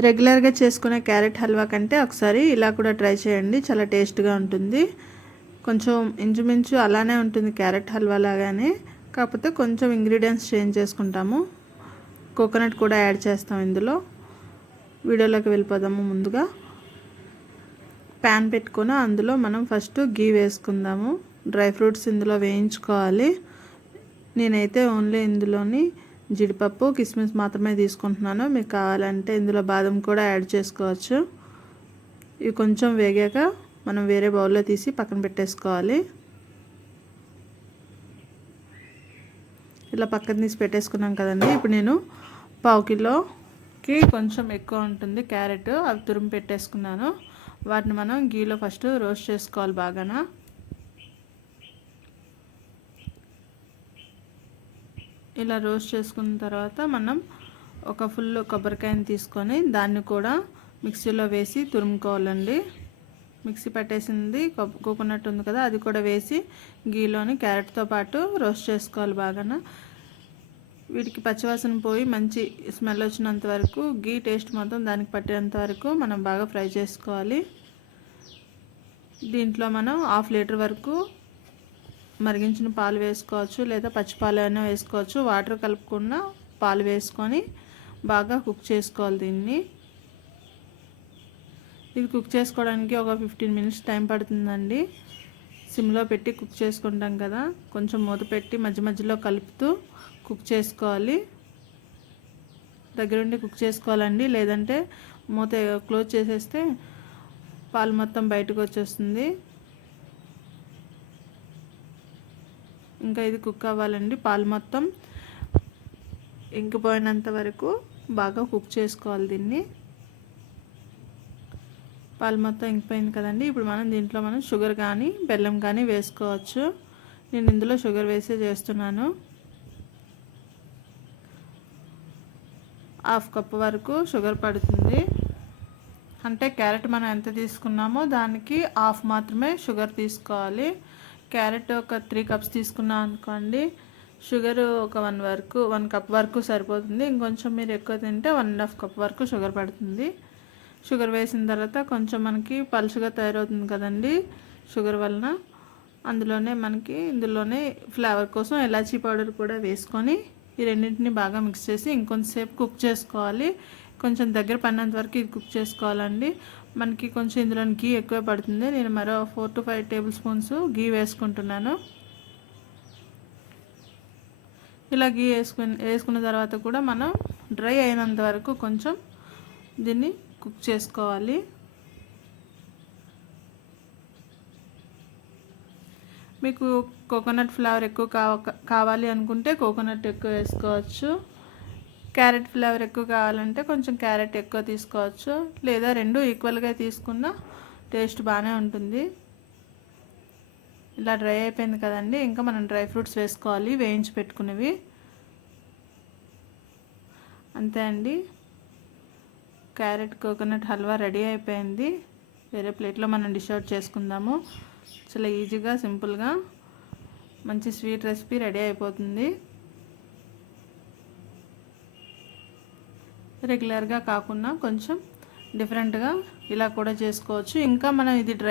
రెగ్యులర్గా చేసుకునే క్యారెట్ హల్వా కంటే ఒకసారి ఇలా కూడా ట్రై చేయండి. చాలా టేస్ట్గా ఉంటుంది. కొంచెం ఇంచుమించు అలానే ఉంటుంది క్యారెట్ హల్వా లాగానే. కాకపోతే కొంచెం ఇంగ్రీడియంట్స్ చేంజ్ చేసుకుంటాము. కోకోనట్ కూడా యాడ్ చేస్తాం ఇందులో. వీడియోలోకి వెళ్ళిపోదాము ముందుగా. ప్యాన్ పెట్టుకొని అందులో మనం ఫస్ట్ గీ వేసుకుందాము. డ్రై ఫ్రూట్స్ ఇందులో వేయించుకోవాలి. నేనైతే ఓన్లీ ఇందులోని జీడిపప్పు కిస్మిస్ మాత్రమే తీసుకుంటున్నాను. మీకు కావాలంటే ఇందులో బాదం కూడా యాడ్ చేసుకోవచ్చు. ఇవి కొంచెం వేగాక మనం వేరే బౌల్లో తీసి పక్కన పెట్టేసుకోవాలి. ఇలా పక్కన తీసి పెట్టేసుకున్నాం కదండి. ఇప్పుడు నేను పావు కిలోకి కొంచెం ఎక్కువ ఉంటుంది క్యారెట్. అవి తురుము పెట్టేసుకున్నాను. వాటిని మనం గీలో ఫస్ట్ రోస్ట్ చేసుకోవాలి బాగానా. ఇలా రోస్ట్ చేసుకున్న తర్వాత మనం ఒక ఫుల్ కొబ్బరికాయని తీసుకొని దాన్ని కూడా మిక్సీలో వేసి తురుముకోవాలండి. మిక్సీ పట్టేసింది కోకోనట్ ఉంది కదా అది కూడా వేసి గీలోని క్యారెట్తో పాటు రోస్ట్ చేసుకోవాలి బాగా వీటికి పచ్చివాసన పోయి మంచి స్మెల్ వచ్చినంత వరకు గీ టేస్ట్ మొత్తం దానికి పట్టేంత వరకు మనం బాగా ఫ్రై చేసుకోవాలి. దీంట్లో మనం హాఫ్ లీటర్ వరకు మరిగించిన పాలు వేసుకోవచ్చు లేదా పచ్చిపాలు అయినా వేసుకోవచ్చు. వాటర్ కలుపుకున్న పాలు వేసుకొని బాగా కుక్ చేసుకోవాలి దీన్ని. ఇది కుక్ చేసుకోవడానికి ఒక ఫిఫ్టీన్ మినిట్స్ టైం పడుతుందండి. సిమ్లో పెట్టి కుక్ చేసుకుంటాం కదా. కొంచెం మూత పెట్టి మధ్య మధ్యలో కలుపుతూ కుక్ చేసుకోవాలి. దగ్గరుండి కుక్ చేసుకోవాలండి. లేదంటే మూత క్లోజ్ చేసేస్తే పాలు మొత్తం బయటకు వచ్చేస్తుంది. ఇంకా ఇది కుక్ అవ్వాలండి. పాలు మొత్తం ఇంకిపోయినంత వరకు బాగా కుక్ చేసుకోవాలి దీన్ని. పాలు మొత్తం ఇంకిపోయింది కదండి. ఇప్పుడు మనం దీంట్లో మనం షుగర్ కానీ బెల్లం కానీ వేసుకోవచ్చు. నేను ఇందులో షుగర్ వేసే చేస్తున్నాను. హాఫ్ కప్ వరకు షుగర్ పడుతుంది. అంటే క్యారెట్ మనం ఎంత తీసుకున్నామో దానికి హాఫ్ మాత్రమే షుగర్ తీసుకోవాలి. క్యారెట్ ఒక త్రీ కప్స్ తీసుకున్నాం అనుకోండి. షుగర్ ఒక వన్ వరకు వన్ కప్ వరకు సరిపోతుంది. ఇంకొంచెం మీరు ఎక్కువ తింటే వన్ అండ్ హాఫ్ కప్ వరకు షుగర్ పడుతుంది. షుగర్ వేసిన తర్వాత కొంచెం మనకి పలుచుగా తయారవుతుంది కదండి షుగర్ వలన. అందులోనే మనకి ఇందులోనే ఫ్లేవర్ కోసం ఎలాచీ పౌడర్ కూడా వేసుకొని ఈ రెండింటిని బాగా మిక్స్ చేసి ఇంకొంతసేపు కుక్ చేసుకోవాలి. కొంచెం దగ్గర పడినంత వరకు ఇది కుక్ చేసుకోవాలండి. మనకి కొంచెం ఇందులో గీ ఎక్కువ పడుతుంది. నేను మరో four to five tablespoons ghee వేసుకుంటున్నాను. ఇలా గీ వేసుకుని వేసుకున్న తర్వాత కూడా మనం డ్రై అయినంత వరకు కొంచెం దీన్ని కుక్ చేసుకోవాలి. మీకు కోకోనట్ ఫ్లేవర్ ఎక్కువ కావాలి అనుకుంటే కోకోనట్ ఎక్కువ వేసుకోవచ్చు. క్యారెట్ ఫ్లేవర్ ఎక్కువ కావాలంటే కొంచెం క్యారెట్ ఎక్కువ తీసుకోవచ్చు. లేదా రెండు ఈక్వల్గా తీసుకున్న టేస్ట్ బాగానే ఉంటుంది. ఇలా డ్రై అయిపోయింది కదండి. ఇంకా మనం డ్రై ఫ్రూట్స్ వేసుకోవాలి. వేయించి పెట్టుకునేవి. అంతే అండి. క్యారెట్ కోకోనట్ హల్వా రెడీ అయిపోయింది. వేరే ప్లేట్లో మనం డిష్ అవుట్ చేసుకుందాము. చాలా ఈజీగా సింపుల్గా మంచి స్వీట్ రెసిపీ రెడీ అయిపోతుంది. రెగ్యులర్గా కాకుండా కొంచెం డిఫరెంట్గా ఇలా కూడా చేసుకోవచ్చు. ఇంకా మనం ఇది డ్రై